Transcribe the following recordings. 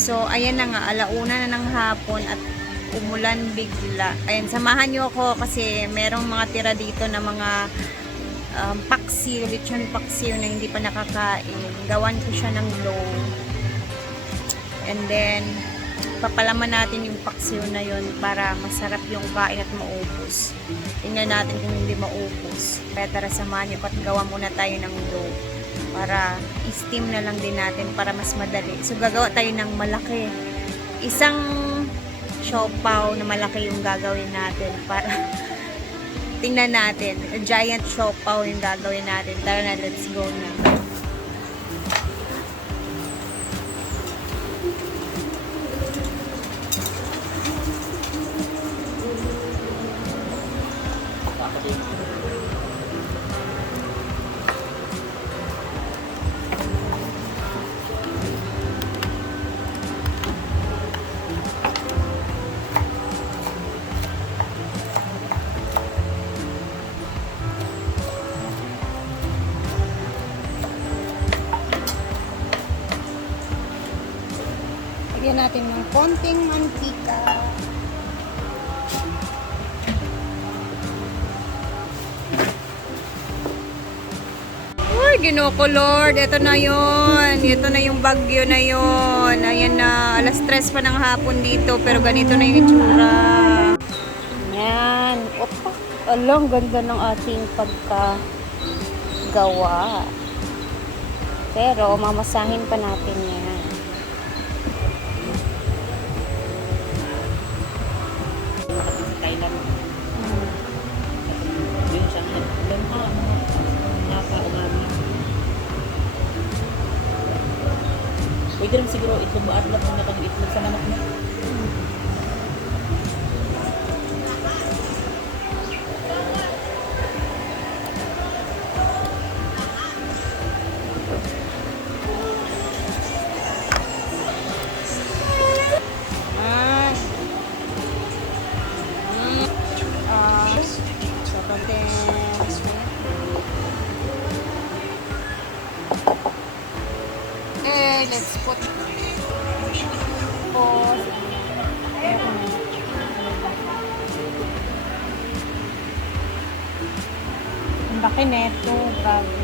So, ayan na nga, alauna na ng hapon at umulan bigla. Ayan, samahan niyo ako kasi merong mga tira dito na mga um, paksiw, lechon paksiw na hindi pa nakakain. Gawan ko siya ng low. And then, papalaman natin yung paksiw na yun para masarap yung kain at maubos. Tingnan natin kung hindi maubos. Kaya tara samahan niyo at gawa muna tayo ng dough para steam na lang din natin para mas madali. So gagawa tayo ng malaki. Isang siopaw na malaki yung gagawin natin para tingnan natin. A giant siopaw yung gagawin natin. Tara na, let's go na. Lagyan natin ng konting mantika. Uy, ginoko Lord. Ito na yon. Ito na yung bagyo na yon. Ayan na. Alas tres pa ng hapon dito. Pero ganito na yung itsura. Yan. Opa. Alam, ganda ng ating pagkagawa. Pero, mamasahin pa natin yan. Pwede rin siguro itlog ba atlat kung nakag-itlog sa manok mo. Neto, grabe.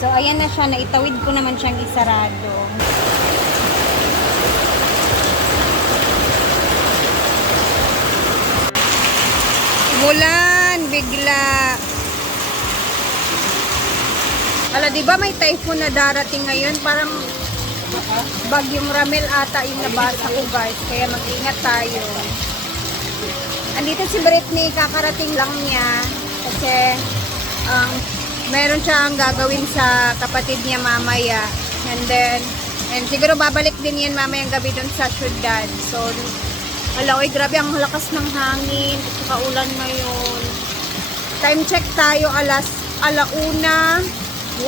So, ayan na siya. Naitawid ko naman siyang isarado. Mulan, bigla. Ala, di ba may typhoon na darating ngayon? Parang bagyong Ramel ata yung nabasa ko guys. Kaya mag-ingat tayo. Andito si Britney, kakarating lang niya. Kasi ang meron siyang gagawin sa kapatid niya mamaya. And then, and siguro babalik din yan mamayang gabi dun sa syudad. So, ala, oy, grabe ang lakas ng hangin at saka ulan ngayon. Time check tayo alas alauna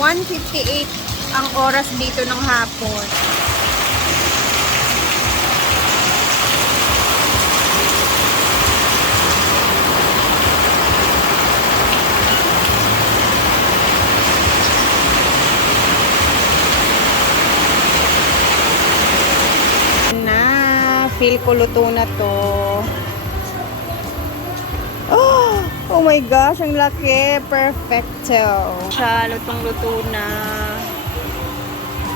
1.58 ang oras dito ng hapon. na feel ko luto na to. Oh, oh my gosh ang laki. Perfecto. Siya lutong luto na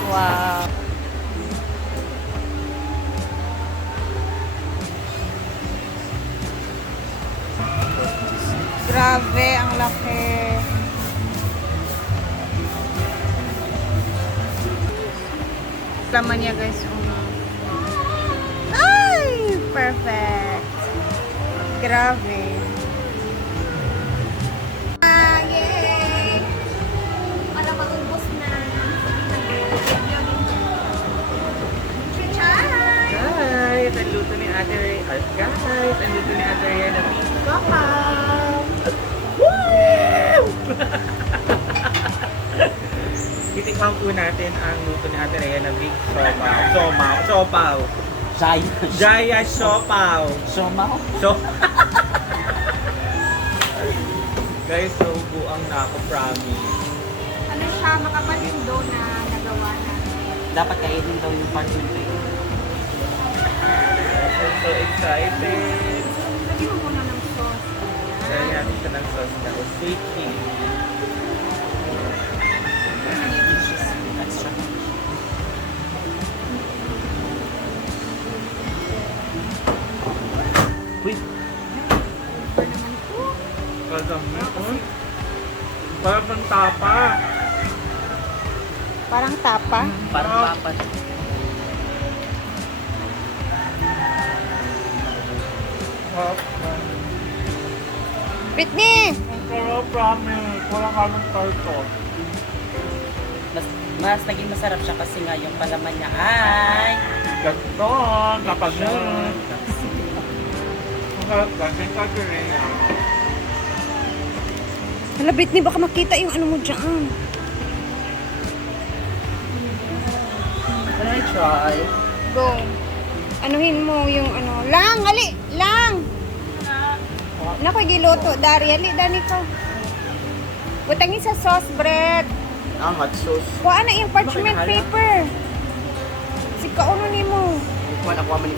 wow. Grabe ang laki. Laman niya guys ay! Perfect. Grabe. Ah yay! Para maubos Ay, guys, ang luto ni Ate Ray na pizza Woo! Titikman po natin ang luto ni Ate Ray na big sopaw. Somaw. Sopaw. Jaya. Jaya sopaw. Somaw. So, Guys, so buang na ako, promise. Ano siya, makapal yung dough na nagawa natin. Dapat kainin daw yung part eh. I'm so excited. Lagyan mo muna ng sauce. Lagyan natin siya ng sauce na. Extra. Uy, Kadami. Oh. Parang pang tapa. Parang tapa. parang papat. Sarap. Britney! Ang sarap, promise. Wala ka ng tarto. Mas, mas naging masarap siya kasi nga yung palaman niya ay... Ganto, kapag na. Ang sarap kasi kasi rin. Hala, Britney, baka makita yung ano mo dyan. Can I try? Go. Anuhin mo yung ano. Lang, ali! Naku, giluto. Dari, ali, dani ko. Butangin sa sauce bread. Ah, hot sauce. Kuha na yung parchment paper. Si kauno ni mo. Kuha na kuha man.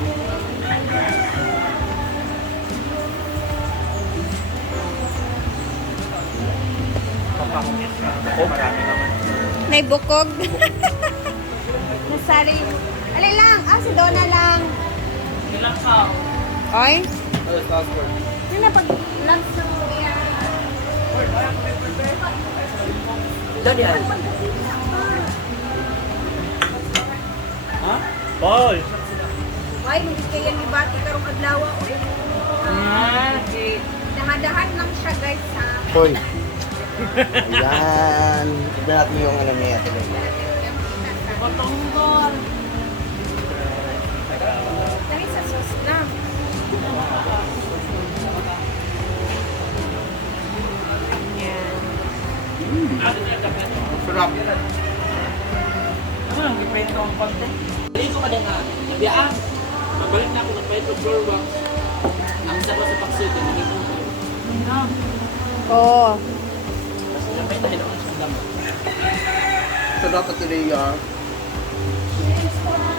Naibukog. Yung... Ali lang. Ah, si Donna lang. Ilang ka? Oy. Ano na pag lunch na mo yan? Dali ay. Ha? Paul! Ay, hindi kaya ni Bati karong adlaw. Ah, okay. Dahadahan lang siya guys sa... Hoy. Ayan. Tignan natin yung ano niya. Tignan. Dahil sa Sarap. Ano lang, iprento ang konti. Dito ka din nga. Ibiyaan. Mabalik na ako ng Petro Floor Wax. Ang sarap sa paksiyo, tinigil ko. Oo. Kasi may dahil ako sa damo. Sarap at Rhea. Ay.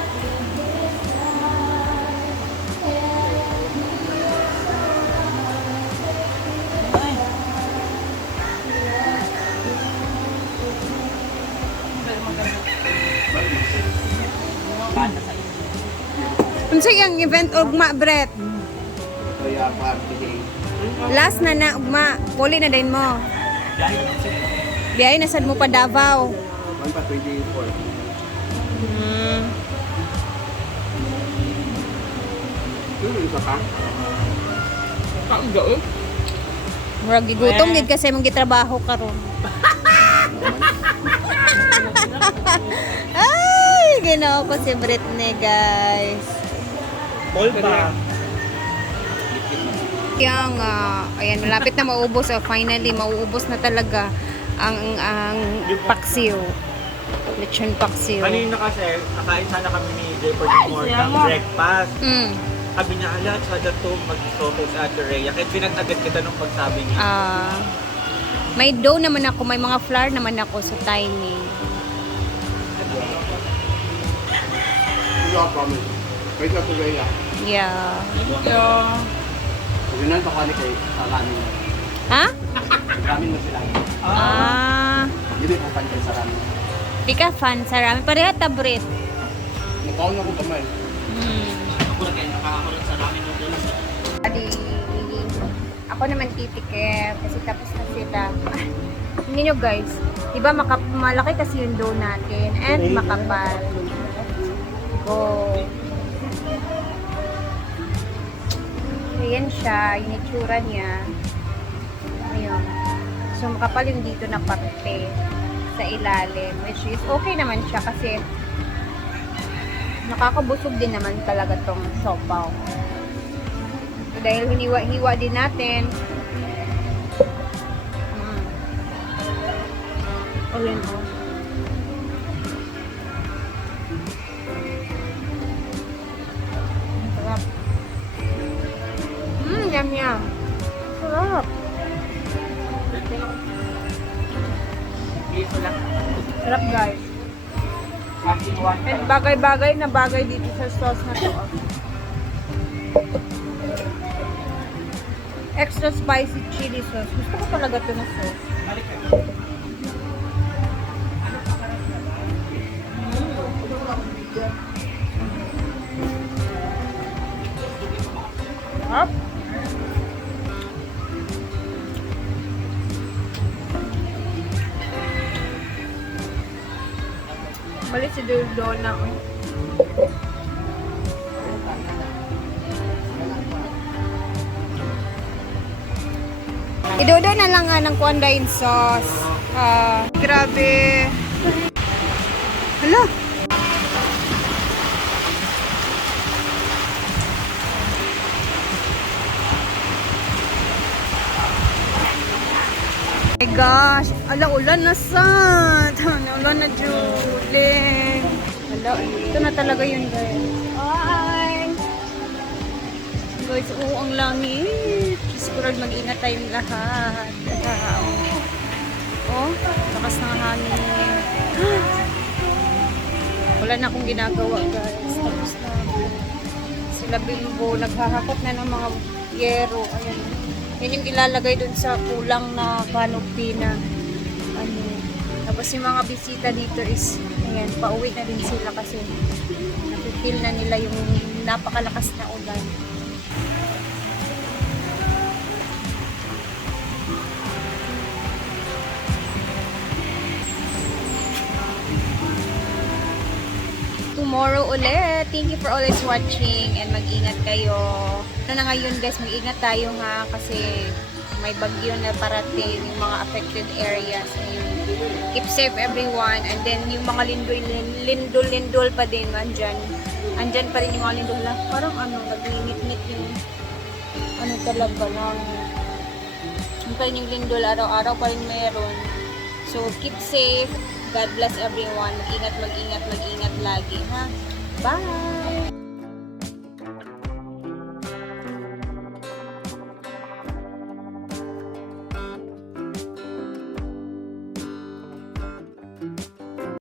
Unsa yung event ugma Brett? Party. Last na na ugma. Puli na din mo. Biyay na sad mo pa Davao. One pa 24. Hmm. Hmm, isa ka? Ang gawin. Murag gigutom gid kasi mong gitrabaho karon. Ay, ginoo ko si Britney, guys. Paul pa. Kaya nga, ayan, malapit na maubos. So, finally, mauubos na talaga ang ang paksiw. Lechon paksiw. Kanina kasi, nakain sana kami ni Jay for the morning ng breakfast. Mm. Sabi niya, ala, sada to mag-soto sa Ate Rhea. Kaya pinagnagat kita nung pagsabi niya. Ah, may dough naman ako, may mga flour naman ako sa timing. Rhea promise. Wait na to Rhea. Yeah. Kasi nan pa kani kay Ramin. Ha? Ramin mo sila. Ah, Hindi ko fan kay sa Ramin. di ka fan sa ramen. Pareha tabrit. Mukhaon na ko kamay. Hmm. Ako na kayo nakakakulat sa ramen. Adi, ako naman titikim kasi tapos na sila. Hindi nyo guys, di ba malaki kasi yung dough natin and makapal. Go. Ayan siya, yung itsura niya. Ayun. So makapal yung dito na parte sa ilalim which is okay naman siya kasi nakakabusog din naman talaga tong siopaw. So, dahil hiniwa-hiwa din natin. Mm. Ayan o. Sarap. Bagay-bagay na bagay dito sa sauce na to. Extra spicy chili sauce. Gusto ko talaga to na sauce. Si Dordona. Idodo na lang nga ng Kwandain sauce. Ah, grabe. Hala. my gosh. Ala, ulan na sad. Ulan na Juling. Ala, ito na talaga yun guys. Hi! Guys, oo, ang langit. Rin, mag-ingat tayong lahat. Wow. Oh, lakas ng hangin. Wala na akong ginagawa guys. Tapos na. Sila bimbo, naghahakot na ng mga yero. Ayan. Yan yung ilalagay dun sa kulang na canopy na ano. Tapos yung mga bisita dito is, ayan, pauwi na din sila kasi napipil na nila yung napakalakas na ulan. tomorrow ulit. Thank you for always watching and mag-ingat kayo. Ano na ngayon guys, mag-ingat tayo ha kasi may bagyo na parating yung mga affected areas. Ayun. Keep safe everyone and then yung mga lindol lindol lindol pa din andyan. Andyan pa rin yung mga lindol na parang ano, naglinit-nit yung ano talaga lang. Yung pa rin yung lindol araw-araw pa rin meron. So keep safe. God bless everyone. Mag-ingat, mag-ingat, mag-ingat lagi, ha? Bye!